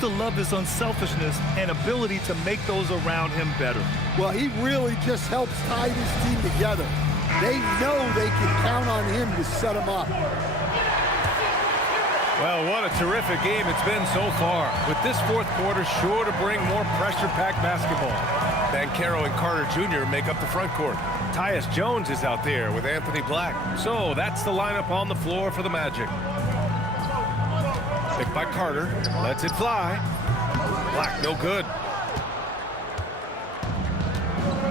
to love his unselfishness and ability to make those around him better. Well, he really just helps tie this team together. They know they can count on him to set them up. Well, what a terrific game it's been so far. With this fourth quarter sure to bring more pressure-packed basketball. Banchero and Carter Jr. make up the front court. Tyus Jones is out there with Anthony Black. So that's the lineup on the floor for the Magic. Picked by Carter. Lets it fly. Black, no good.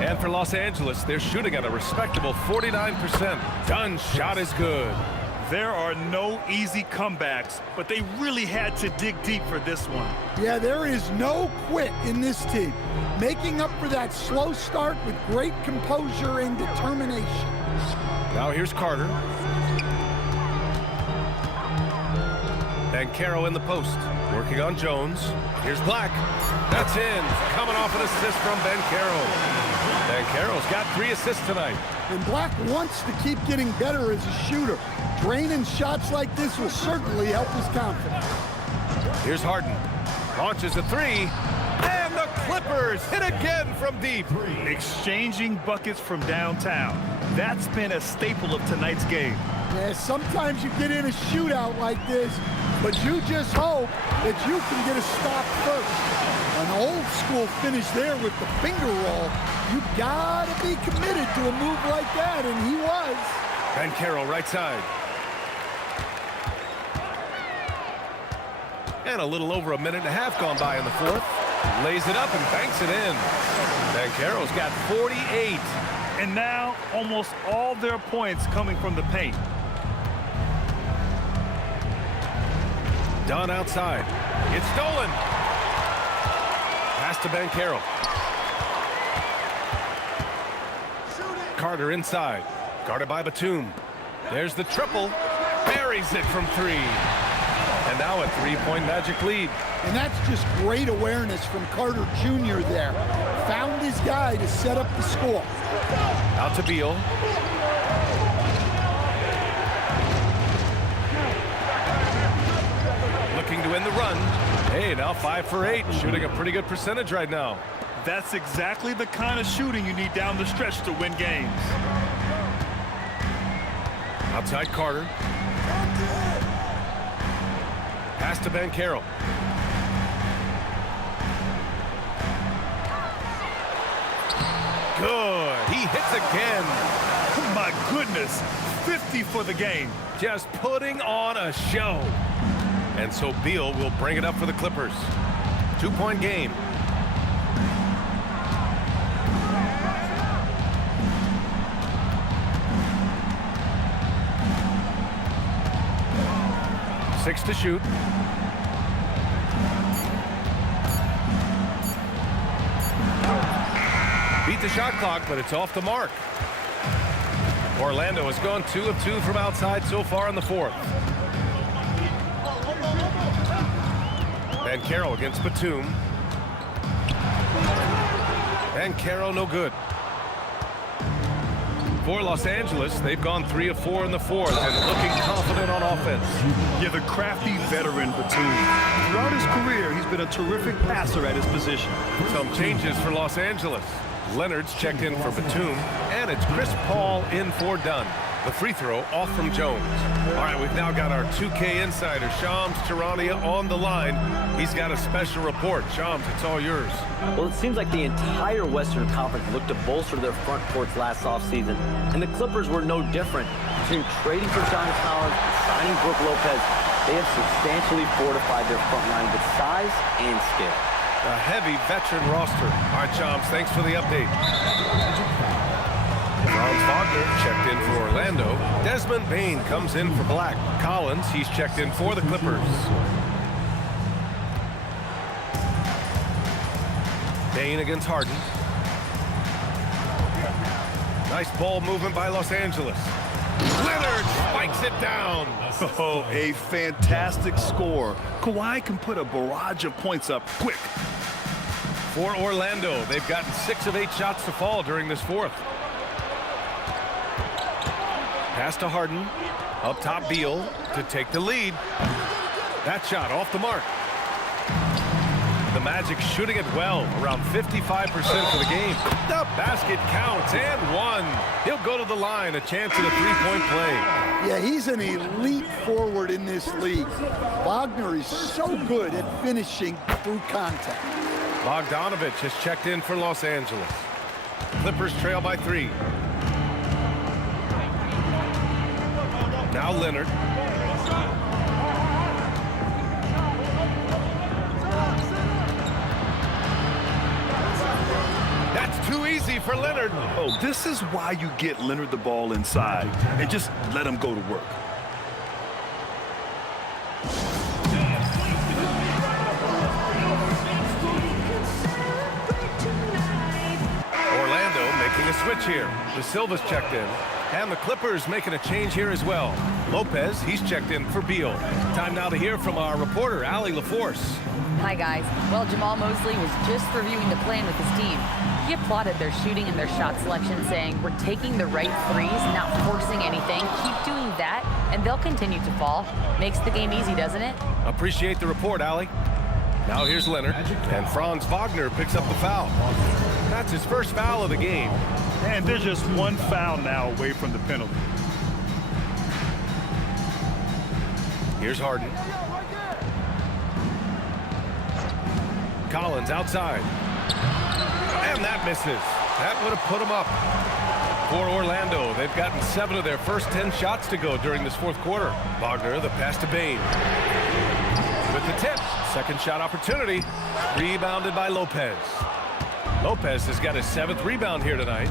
And for Los Angeles, they're shooting at a respectable 49%. Dunn's shot is good. There are no easy comebacks, but they really had to dig deep for this one. Yeah, there is no quit in this team. Making up for that slow start with great composure and determination. Now here's Carter. Banchero in the post, working on Jones. Here's Black. That's in. Coming off an assist from Banchero. Banchero's got 3 assists tonight. And Black wants to keep getting better as a shooter. Draining shots like this will certainly help his confidence. Here's Harden. Launches a 3. And the Clippers hit again from deep. Exchanging buckets from downtown. That's been a staple of tonight's game. Yeah, sometimes you get in a shootout like this, but you just hope that you can get a stop first. An old school finish there with the finger roll. You gotta be committed to a move like that, and he was. Banchero right side. And a little over a minute and a half gone by in the fourth. Lays it up and banks it in. Banchero's got 48. And now almost all their points coming from the paint. Dunn outside. It's stolen. Pass to Banchero. Carter inside. Guarded by Batum. There's the triple. Buries it from 3. And now a 3-point Magic lead. And that's just great awareness from Carter Jr. there. Found his guy to set up the score. Out to Beal. Looking to win the run. Hey, now 5 for 8. Shooting a pretty good percentage right now. That's exactly the kind of shooting you need down the stretch to win games. Outside Carter. Pass to Banchero. Good. He hits again. Oh my goodness. 50 for the game. Just putting on a show. And so Beal will bring it up for the Clippers. 2-point game. Six to shoot. Beat the shot clock, but it's off the mark. Orlando has gone 2 of 2 from outside so far in the fourth. Banchero against Batum. Banchero no good. For Los Angeles, they've gone 3 of 4 in the fourth and looking confident on offense. Yeah, the crafty veteran Batum. Throughout his career, he's been a terrific passer at his position. Some changes for Los Angeles. Leonard's checked in for Batum, and it's Chris Paul in for Dunn. The free throw off from Jones. All right, we've now got our 2K insider, Shams Charania, on the line. He's got a special report. Shams, it's all yours. Well, it seems like the entire Western Conference looked to bolster their front courts last offseason, and the Clippers were no different. Between trading for John Collins and signing Brook Lopez, they have substantially fortified their front line with size and skill. A heavy veteran roster. All right, Shams, thanks for the update. Franz Wagner checked in for Orlando. Desmond Bane comes in for Black. Collins, he's checked in for the Clippers. Bane against Harden. Nice ball movement by Los Angeles. Leonard spikes it down. Oh, a fantastic score. Kawhi can put a barrage of points up quick. For Orlando, they've gotten 6 of 8 shots to fall during this fourth. Pass to Harden. Up top, Beal to take the lead. That shot off the mark. The Magic shooting it well, around 55% for the game. The basket counts, and one. He'll go to the line, a chance at a three-point play. Yeah, he's an elite forward in this league. Wagner is so good at finishing through contact. Bogdanovich has checked in for Los Angeles. Clippers trail by 3. Now Leonard. That's too easy for Leonard. Oh, this is why you get Leonard the ball inside and just let him go to work. Orlando making a switch here. De Silva's checked in. And the Clippers making a change here as well. Lopez, he's checked in for Beal. Time now to hear from our reporter, Allie LaForce. Hi, guys. Well, Jamal Mosley was just reviewing the plan with his team. He applauded their shooting and their shot selection, saying, "We're taking the right threes, not forcing anything. Keep doing that, and they'll continue to fall." Makes the game easy, doesn't it? Appreciate the report, Allie. Now here's Leonard, and Franz Wagner picks up the foul. That's his first foul of the game. And they're just one foul now away from the penalty. Here's Harden. Collins outside. And that misses. That would have put him up. For Orlando, they've gotten 7 of their first 10 shots to go during this fourth quarter. Wagner, the pass to Bane. With the tip, second shot opportunity. Rebounded by Lopez. Lopez has got his 7th rebound here tonight.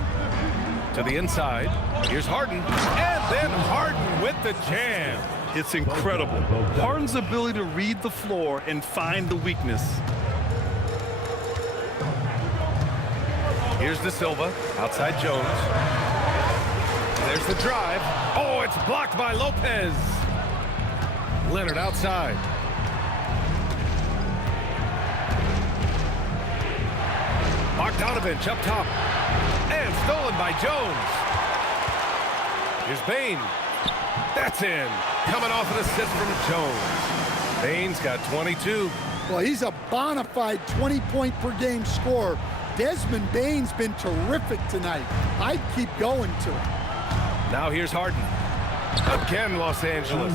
To the inside. Here's Harden. And then Harden with the jam. It's incredible. Harden's ability to read the floor and find the weakness. Here's De Silva. Outside Jones. There's the drive. Oh, it's blocked by Lopez. Leonard outside. Bogdanovich up top. And stolen by Jones. Here's Bane. That's in. Coming off an assist from Jones. Bane's got 22. Well, he's a bona fide 20-point-per-game scorer. Desmond Bane's been terrific tonight. I'd keep going to him. Now here's Harden. Again, Los Angeles.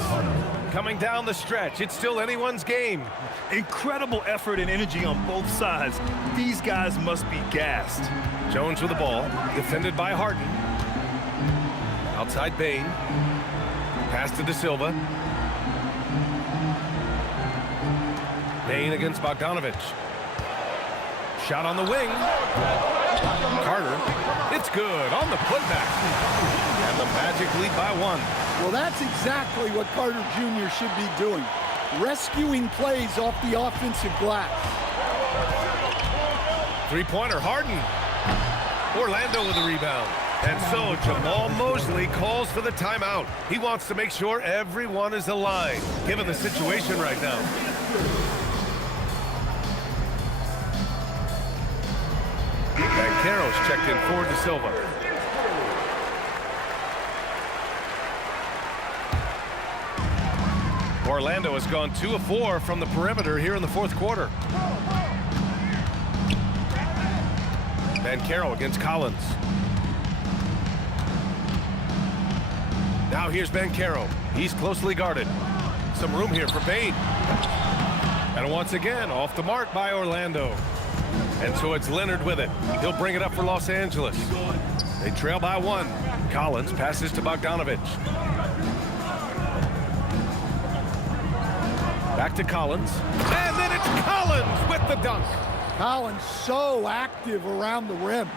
Coming down the stretch. It's still anyone's game. Incredible effort and energy on both sides. These guys must be gassed. Jones with the ball. Defended by Harden. Outside Bane. Pass to De Silva. Bane against Bogdanovich. Shot on the wing. Carter. It's good on the putback. And the Magic lead by 1. Well, that's exactly what Carter Jr. should be doing. Rescuing plays off the offensive glass. Three-pointer, Harden. Orlando with the rebound. And so Jamal Mosley calls for the timeout. He wants to make sure everyone is aligned, given the situation right now. Banchero's checked in for De Silva. Orlando has gone 2 of 4 from the perimeter here in the fourth quarter. Banchero against Collins. Now here's Banchero. He's closely guarded. Some room here for Bane. And once again, off the mark by Orlando. And so it's Leonard with it. He'll bring it up for Los Angeles. They trail by 1. Collins passes to Bogdanovich. Back to Collins. And then it's Collins with the dunk. Collins so active around the rim.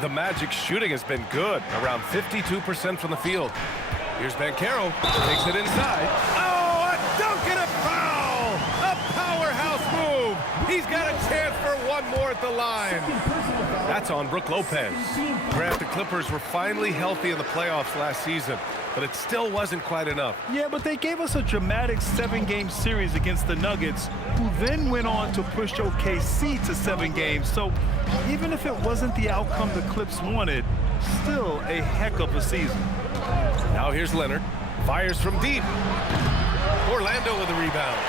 The Magic shooting has been good, around 52% from the field. Here's Banchero, takes it inside. Oh, a dunk and a foul! A powerhouse move! He's got a chance for one more at the line. That's on Brook Lopez. Grant, the Clippers were finally healthy in the playoffs last season, but it still wasn't quite enough. Yeah, but they gave us a dramatic 7-game series against the Nuggets, who then went on to push OKC to 7 games. So even if it wasn't the outcome the Clips wanted, still a heck of a season. Now here's Leonard. Fires from deep. Orlando with a rebound.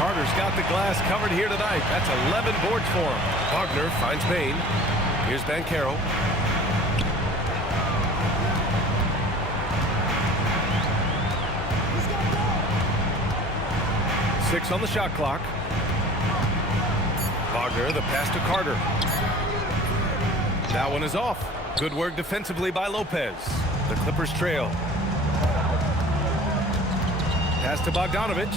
Carter's got the glass covered here tonight. That's 11 boards for him. Wagner finds Bain. Here's Banchero. Six on the shot clock. Wagner, the pass to Carter. That one is off. Good work defensively by Lopez. The Clippers trail. Pass to Bogdanovich.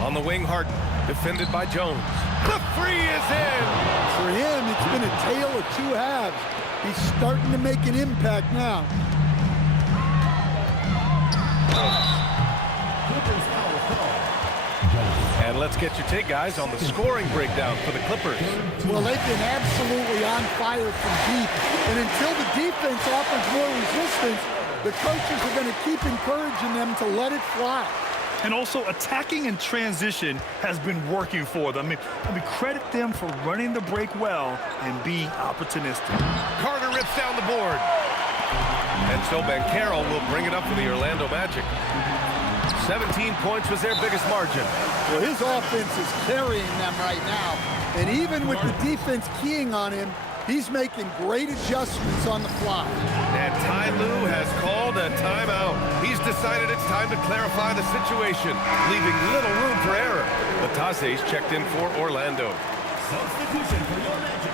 On the wing, Harden. Defended by Jones. The three is in! For him, it's been a tale of two halves. He's starting to make an impact now. And let's get your take, guys, on the scoring breakdown for the Clippers. Well, they've been absolutely on fire from deep. And until the defense offers more resistance, the coaches are going to keep encouraging them to let it fly. And also, attacking in transition has been working for them. I mean, credit them for running the break well and being opportunistic. Carter rips down the board. And so Banchero will bring it up for the Orlando Magic. 17 points was their biggest margin. Well, his offense is carrying them right now. And even with the defense keying on him, he's making great adjustments on the fly. And Ty Lue has called a timeout. He's decided it's time to clarify the situation, leaving little room for error. Batase's checked in for Orlando. Substitution for your Magic.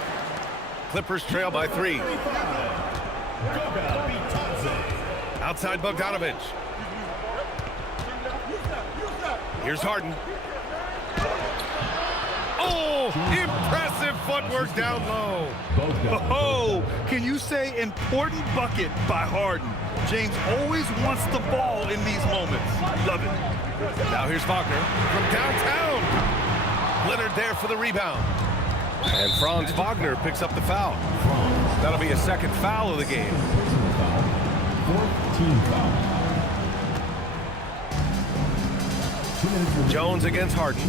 Clippers trail by 3. Outside Bogdanovich. Here's Harden. Oh, impressive footwork down low. Oh, can you say important bucket by Harden? James always wants the ball in these moments. Love it. Now here's Wagner from downtown. Leonard there for the rebound. And Franz Wagner picks up the foul. That'll be a second foul of the game. 14 foul. Jones against Harden.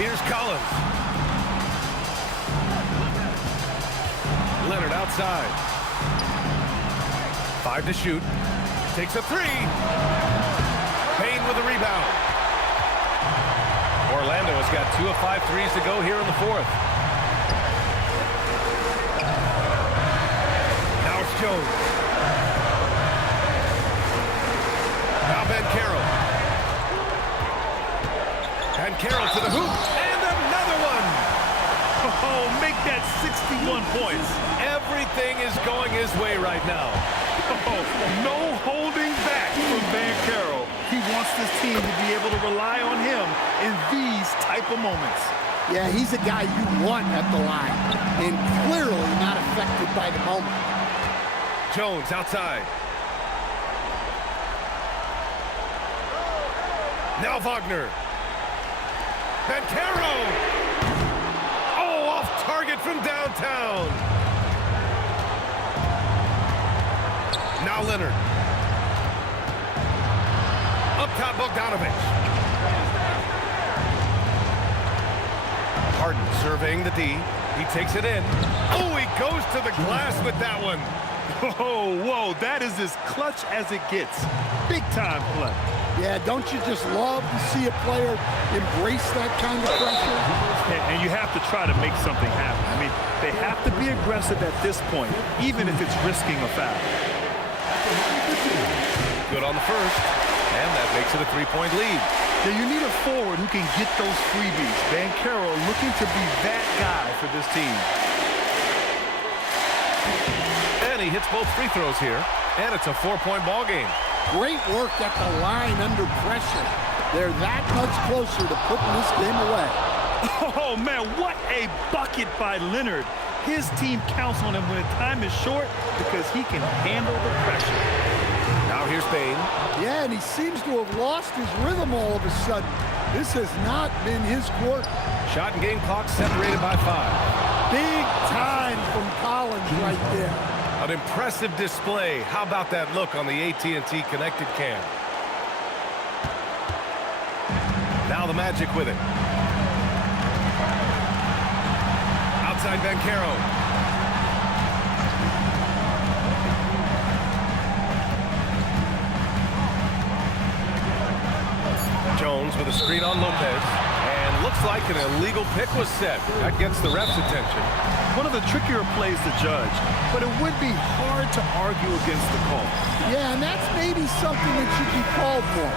Here's Collins. Leonard outside. 5 to shoot. Takes a 3. Payne with a rebound. Orlando has got 2 of 5 threes to go here in the fourth. Now it's Jones. Now Banchero. Banchero to the hoop. And another one. Oh, make that 61 points. Everything is going his way right now. Oh, no holding back from Banchero. He wants this team to be able to rely on him in these type of moments. Yeah, he's a guy you want at the line, and clearly not affected by the moment. Jones outside. Now Wagner. Banchero! Oh, off target from downtown. Now Leonard. Up top, Bogdanovich. Harden surveying the D. He takes it in. Oh, he goes to the glass with that one. Oh, whoa, that is as clutch as it gets. Big time play. Yeah, don't you just love to see a player embrace that kind of pressure? And you have to try to make something happen. I mean, they have to be aggressive at this point, even if it's risking a foul. Good on the first, and that makes it a 3-point lead. Now you need a forward who can get those freebies. Banchero looking to be that guy for this team. And he hits both free throws here, and it's a 4-point ball game. Great work at the line under pressure. They're that much closer to putting this game away. Oh, man, what a bucket by Leonard. His team counts on him when time is short because he can handle the pressure. Now here's Bain. Yeah, and he seems to have lost his rhythm all of a sudden. This has not been his quarter. Shot and game clock separated by 5. Big time from Collins right there. An impressive display. How about that look on the AT&T connected cam? Now the Magic with it. Outside Banchero. Jones with a screen on Lopez. And looks like an illegal pick was set. That gets the ref's attention. One of the trickier plays to judge, but it would be hard to argue against the call. Yeah, and that's maybe something that should be called more.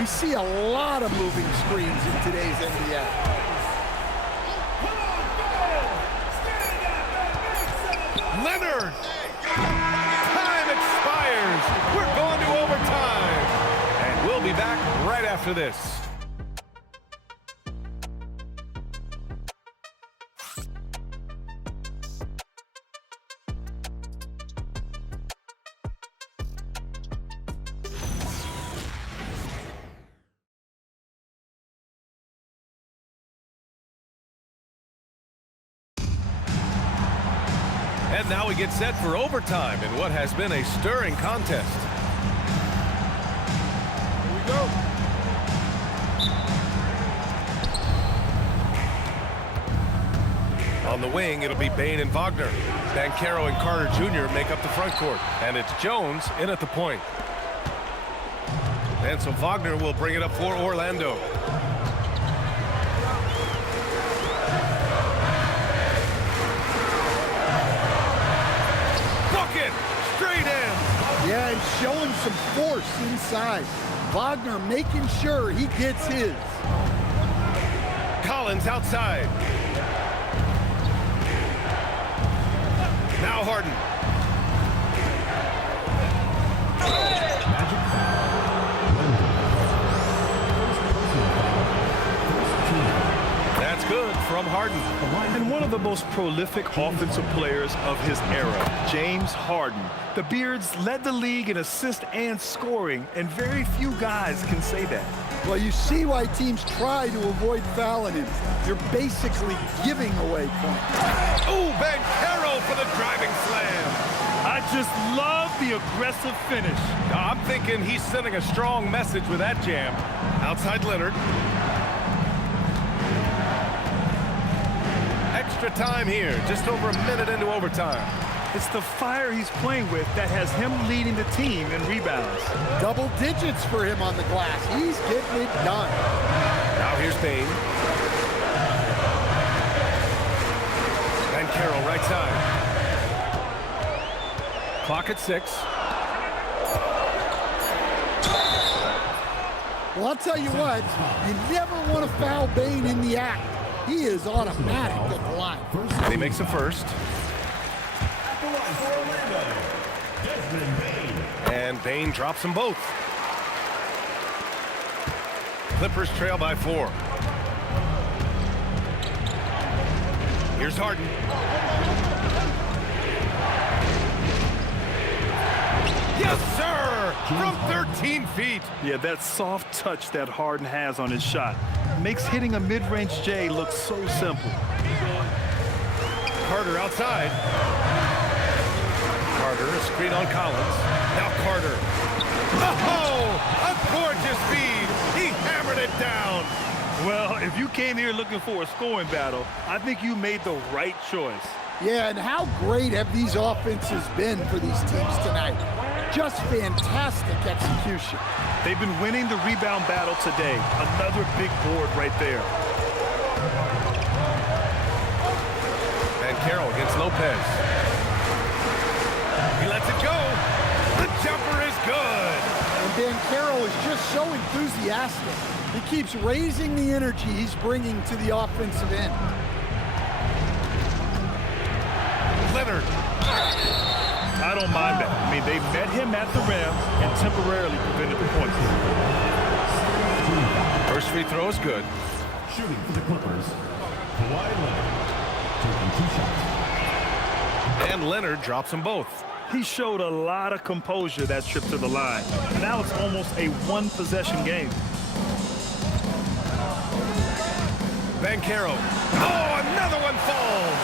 We see a lot of moving screens in today's NBA. Leonard! Time expires. We're going to overtime. And we'll be back right after this. And now we get set for overtime in what has been a stirring contest. Here we go. On the wing, it'll be Bain and Wagner. Banchero and Carter Jr. make up the front court. And it's Jones in at the point. And so Wagner will bring it up for Orlando. Straight in. Yeah, and showing some force inside. Wagner making sure he gets his. Collins outside. Now Harden. That's good from Harden. And one of the most prolific offensive players of his era, James Harden. The Beards led the league in assists and scoring, and very few guys can say that. Well, you see why teams try to avoid fouling him. You're basically giving away points. Ooh, Banchero for the driving slam. I just love the aggressive finish. I'm thinking he's sending a strong message with that jam. Outside Leonard. Extra time here, just over a minute into overtime. It's the fire he's playing with that has him leading the team in rebounds. Double digits for him on the glass. He's getting it done. Now here's Bain. Banchero right side. Clock at 6. Well, I'll tell you what, you never want to foul Bain in the act. He is automatic at the line. And he makes the first. At the line for Orlando, Desmond Bain. And Bain drops them both. Clippers trail by 4. Here's Harden. Yes, sir! From 13 feet. Yeah, that soft touch that Harden has on his shot makes hitting a mid-range J look so simple. Carter outside. Carter, a screen on Collins. Now Carter. Oh, a gorgeous feed. He hammered it down. Well, if you came here looking for a scoring battle, I think you made the right choice. Yeah, and how great have these offenses been for these teams tonight? Just fantastic execution. They've been winning the rebound battle today. Another big board right there. Banchero against Lopez. He lets it go. The jumper is good. And Banchero is just so enthusiastic. He keeps raising the energy he's bringing to the offensive end. Leonard. I don't mind that. I mean, they met him at the rim and temporarily prevented the points. First free throw is good. Shooting for the Clippers, Kawhi Leonard. Taking 2 shots. And Leonard drops them both. He showed a lot of composure that trip to the line. Now it's almost a one-possession game. Banchero. Oh, another one falls.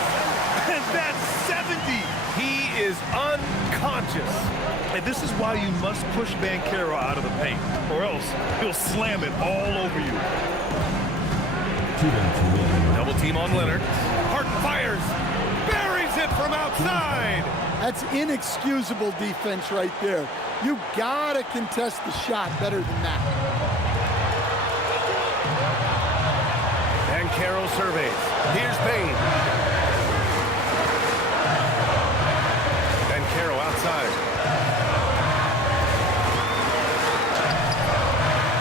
And that's 70. He is unconscious. And this is why you must push Banchero out of the paint, or else he'll slam it all over you. Double team on Leonard. Harden fires. Buries it from outside. That's inexcusable defense right there. You gotta contest the shot better than that. Banchero surveys. Here's Payne. Banchero outside.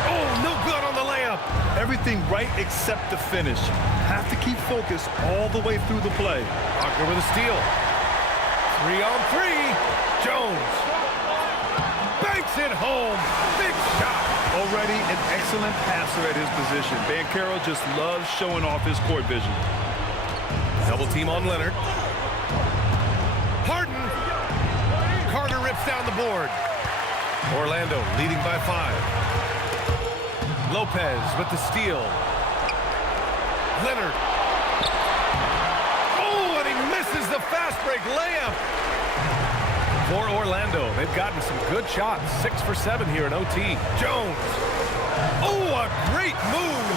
Oh, no good on the layup. Everything right except the finish. Have to keep focus all the way through the play. Wagner with a steal. 3-on-3. Jones. Banks it home. Big shot. Already an excellent passer at his position. Banchero just loves showing off his court vision. Double team on Leonard. Harden. Carter rips down the board. Orlando leading by 5. Lopez with the steal. Leonard. Oh, and he misses the fast break layup. For Orlando, they've gotten some good shots. 6 for 7 here in OT. Jones. Oh, a great move.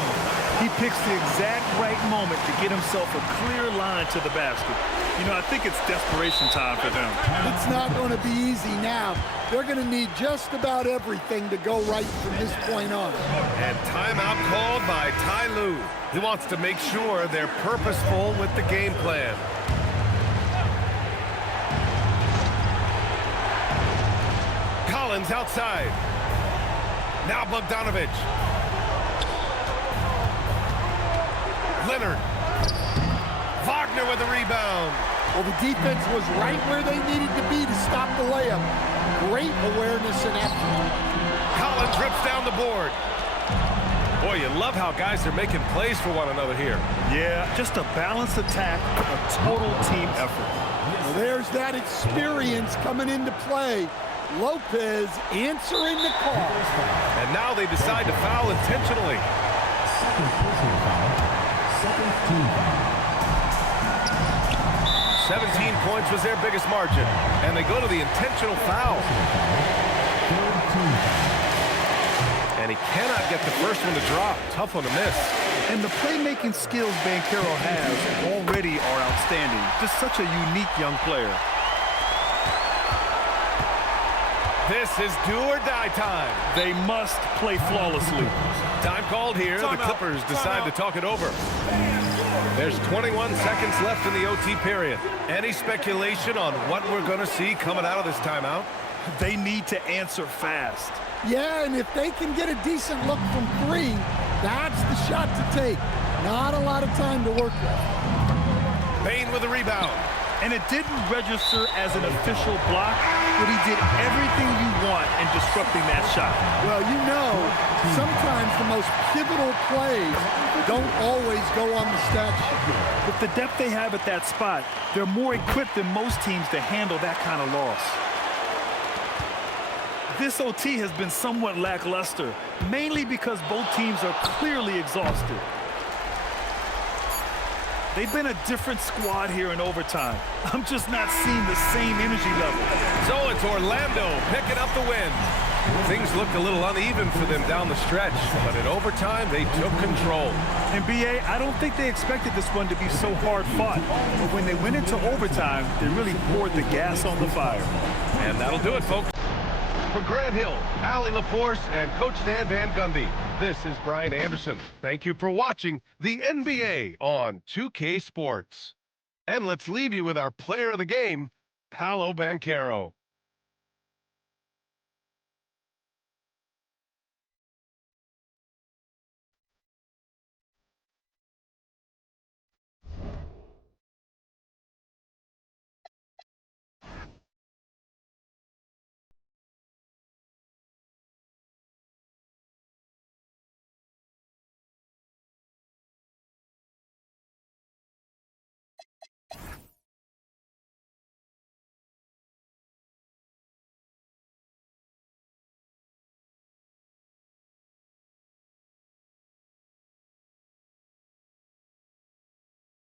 He picks the exact right moment to get himself a clear line to the basket. You know, I think it's desperation time for them. It's not going to be easy now. They're going to need just about everything to go right from this point on. And timeout called by Ty Lue. He wants to make sure they're purposeful with the game plan. Collins outside. Now Bogdanovich. Leonard. Wagner with the rebound. Well, the defense was right where they needed to be to stop the layup. Great awareness and effort. Collins rips down the board. Boy, you love how guys are making plays for one another here. Yeah, just a balanced attack, a total team effort. Well, there's that experience coming into play. Lopez answering the call. And now they decide to foul intentionally. Second personal foul. Second team foul. 17 points was their biggest margin. And they go to the intentional foul. Third team foul. And he cannot get the first one to drop. Tough one to miss. And the playmaking skills Banchero has already are outstanding. Just such a unique young player. This is do or die time. They must play flawlessly. Time called here. The Clippers decide to talk it over. There's 21 seconds left in the OT period. Any speculation on what we're going to see coming out of this timeout? They need to answer fast. Yeah, and if they can get a decent look from 3, that's the shot to take. Not a lot of time to work with. Payne with a rebound. And it didn't register as an official block, but he did everything you want in disrupting that shot. Well, you know, sometimes the most pivotal plays don't always go on the stat sheet. With the depth they have at that spot, they're more equipped than most teams to handle that kind of loss. This OT has been somewhat lackluster, mainly because both teams are clearly exhausted. They've been a different squad here in overtime. I'm just not seeing the same energy level. So it's Orlando picking up the win. Things looked a little uneven for them down the stretch, but in overtime, they took control. And BA, I don't think they expected this one to be so hard fought. But when they went into overtime, they really poured the gas on the fire. And that'll do it, folks. For Grant Hill, Allie LaForce, and Coach Dan Van Gundy, this is Brian Anderson. Thank you for watching the NBA on 2K Sports. And let's leave you with our player of the game, Paolo Banchero.